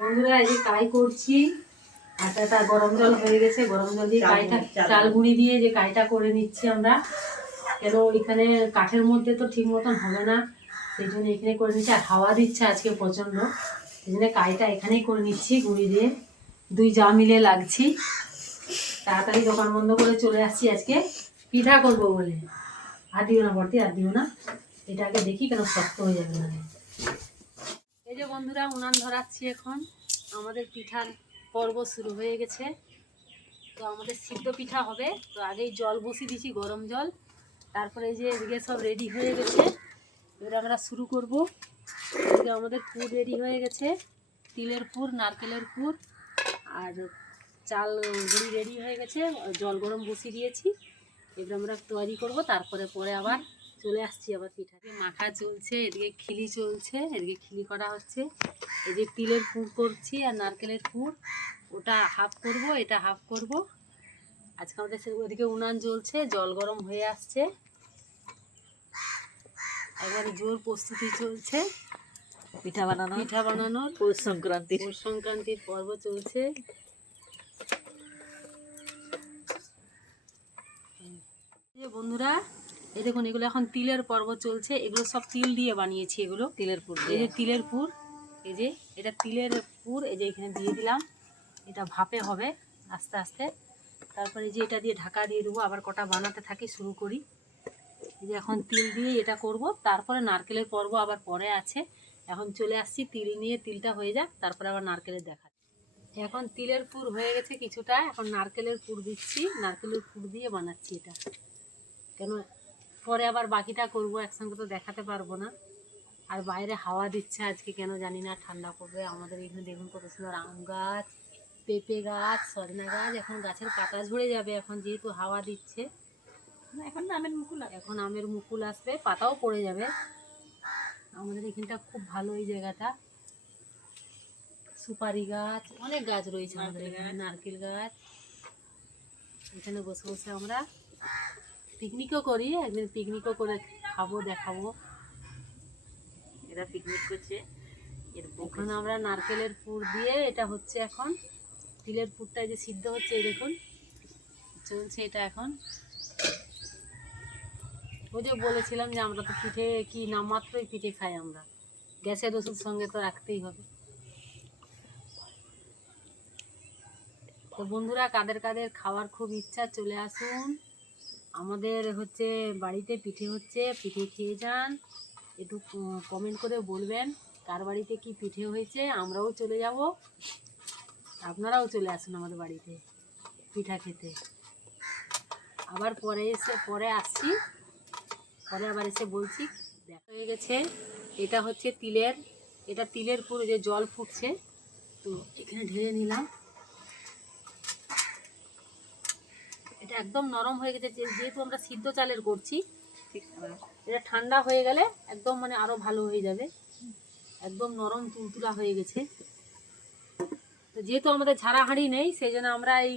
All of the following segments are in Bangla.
বন্ধুরা এই যে কাই করছি, আটাটা গরম জল হয়ে গেছে, গরম জল দিয়ে কাইটা চাল গুঁড়ি দিয়ে যে কাইটা করে নিচ্ছি আমরা। কেন এখানে কাঠের মধ্যে তো ঠিক মতন হবে না, সেই জন্য এখানে করে নিচ্ছি। আর হাওয়া দিচ্ছে আজকে প্রচণ্ড, সেই জন্য কাইটা এখানেই করে নিচ্ছি গুঁড়ি দিয়ে। দুই যা মিলে লাগছি, তাড়াতাড়ি দোকান বন্ধ করে চলে আসছি আজকে পিঠা করবো বলে। আর দিও না বর্তি, আর দিও না, এটা আগে দেখি কেন শক্ত হয়ে যাবে না। এই যে বন্ধুরা উনান ধরাচ্ছি এখন, আমাদের পিঠার পর্ব শুরু হয়ে গেছে। তো আমাদের সিদ্ধ পিঠা হবে, তো আগেই জল বসিয়ে দিয়েছি গরম জল, তারপরে এই যে এদিকে সব রেডি হয়ে গেছে, এবার আমরা শুরু করব। এদিকে আমাদের পুর রেডি হয়ে গেছে, তিলের পুর, নারকেলের পুর, আর চাল গুঁড়ি রেডি হয়ে গেছে, জল গরম বসিয়ে দিয়েছি। এবার আমরা তৈরি করব, তারপরে পরে আবার চলে আসছি আবার পিঠাকে মাখা চলছে, এদিকে খিলি চলছে, এদিকে খিলি করা হচ্ছে। এই যে তিলের পুর করছি আর নারকেলের পুর, ওটা হাফ করব, এটা হাফ করব। আজকে আমাদের ওদিকে উনান জ্বলছে, জল গরম হয়ে আসছে, একবারে জোর প্রস্তুতি চলছে পিঠা বানানোর। পৌষ সংক্রান্তির পর্ব চলছে। বন্ধুরা এই দেখুন, এগুলো এখন তিলের পর্ব চলছে, এগুলো সব তিল দিয়ে বানিয়েছি, এগুলো তিলের পুর। এই যে তিলের পুর, এই যে এটা তিলের পুর, এই যে এখানে দিয়ে দিলাম, এটা ভাপে হবে আস্তে আস্তে। তারপরে যে এটা দিয়ে ঢাকা দিয়ে দেবো, আবার কটা বানাতে থাকি, শুরু করি। এই যে এখন তিল দিয়ে এটা করব, তারপরে নারকেলের পর্ব আবার পরে আছে। এখন চলে আসছি তিল নিয়ে, তিলটা হয়ে যাক, তারপরে আবার নারকেলের দেখা। এখন তিলের পুর হয়ে গেছে কিছুটা, এখন নারকেলের পুর দিচ্ছি, নারকেলের পুর দিয়ে বানাচ্ছি এটা। কেন পরে আবার বাকিটা করব, একসঙ্গে তো দেখাতে পারবো না। আর বাইরে হাওয়া দিচ্ছে আজকে, কেন জানি না, ঠান্ডা পড়বে। আমাদের এখানে দেখুন কত সুন্দর আম গাছ, পেঁপে গাছ, সজনা গাছ, এখন গাছের পাতা ঝরে যাবে এখন, যেহেতু হাওয়া দিচ্ছে। এখন আমের মুকুল আসবে, পাতাও পড়ে যাবে। আমাদের এখানটা খুব ভালো এই জায়গাটা, সুপারি গাছ, অনেক গাছ রয়েছে আমাদের এখানে, নারকেল গাছ। এখানে বসে বসে আমরা পিকনিকও করি, একদিন পিকনিকও করে খাবো, দেখাবো। এরা পিকনিক করছে, এখন আমরা নারকেলের পুর দিয়ে, এটা হচ্ছে এখন তিলের পুরটা যে সিদ্ধ হচ্ছে, এই দেখুন চলছে এটা এখন। ওই যে বলেছিলাম যে আমরা তো পিঠে কি নামমাত্রই পিঠে খাই আমরা, গ্যাসের ওষুধ সঙ্গে তো রাখতেই হবে। তো বন্ধুরা কাদের কাদের খাওয়ার খুব ইচ্ছা, চলে আসুন। আমাদের হচ্ছে বাড়িতে পিঠে হচ্ছে, পিঠে খেয়ে যান। একটু কমেন্ট করে বলবেন কার বাড়িতে কি পিঠে হয়েছে, আমরাও চলে যাব, আপনারাও চলে আসুন আমাদের বাড়িতে পিঠা খেতে। আবার পরে আসছি, পরে আবার এসে বলছি। দেখা হয়ে গেছে, এটা হচ্ছে এটা তিলের পুরো যে জল ফুটছে, তো এখানে ঢেলে নিলাম। এটা একদম নরম হয়ে গেছে, যেহেতু আমরা সিদ্ধ চালের করছি, এটা ঠান্ডা হয়ে গেলে একদম মানে আরো ভালো হয়ে যাবে, একদম নরম তুলতুলা হয়ে গেছে। তো যেহেতু আমাদের ঝাড়া হাঁড়ি নেই, সেই জন্য আমরা এই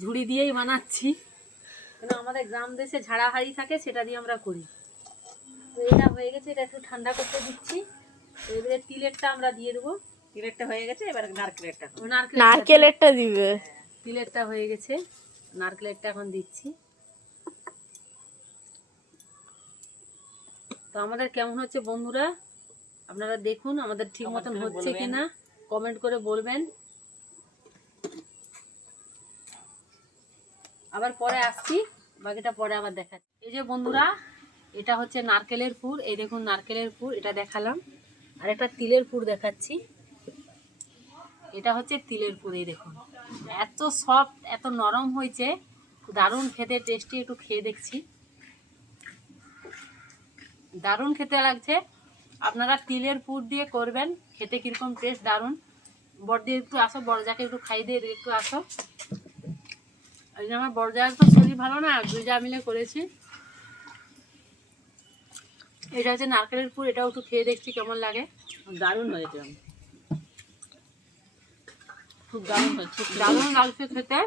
ঝুড়ি দিয়েই বানাচ্ছি, কেন আমাদের গ্রাম দেশে ঝাড়া হাঁড়ি থাকে, সেটা দিয়ে আমরা করি। তো এটা হয়ে গেছে, এটা একটু ঠান্ডা করতে দিচ্ছি। এবারে তিলেরটা আমরা দিয়ে দেবো, তিলেরটা হয়ে গেছে, এবার নারকেলেরটা দিবে। তিলেরটা হয়ে গেছে, নারকেলেরটা এখন দিচ্ছি। তো আমাদের কেমন হচ্ছে বন্ধুরা, আপনারা দেখুন আমাদের ঠিক মতন হচ্ছে কিনা, কমেন্ট করে বলবেন। আবার পরে আসছি, বাকিটা পরে আবার দেখাচ্ছি। এই যে বন্ধুরা এটা হচ্ছে নারকেলের পুর, এই দেখুন নারকেলের পুর, এটা দেখালাম। আর একটা তিলের পুর দেখাচ্ছি, এটা হচ্ছে তিলের পুর। এই দেখুন এত সফট, এত নরম হয়েছে, দারুণ খেতে, টেস্টি। একটু খেয়ে দেখছি, দারুণ খেতে লাগছে। আপনারা তিলের পুর দিয়ে করবেন, খেতে কীরকম টেস্ট, দারুণ। বড়দি একটু আসো, বড়জাকে একটু খাই দিয়ে একটু আসো। এই যে আমার বড়জার তো শরীর ভালো না, দুই যা মিলে করেছি। এটা হচ্ছে নারকেলের পুর, এটাও একটু খেয়ে দেখছি কেমন লাগে। দারুণ হয়েছে, খুব দারুণ হয়েছে, দারুণ লাগছে খেতে।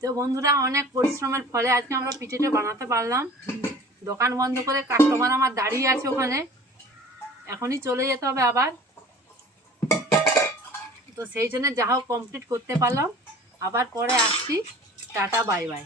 তো বন্ধুরা অনেক পরিশ্রমের ফলে আজকে আমরা পিঠেটা বানাতে পারলাম। দোকান বন্ধ করে কাস্টমার আমার দাঁড়িয়ে আছে ওখানে, এখনই চলে যেতে হবে আবার। তো সেই জন্য যা হোক কমপ্লিট করতে পারলাম, আবার পরে আসছি। Tata bye bye.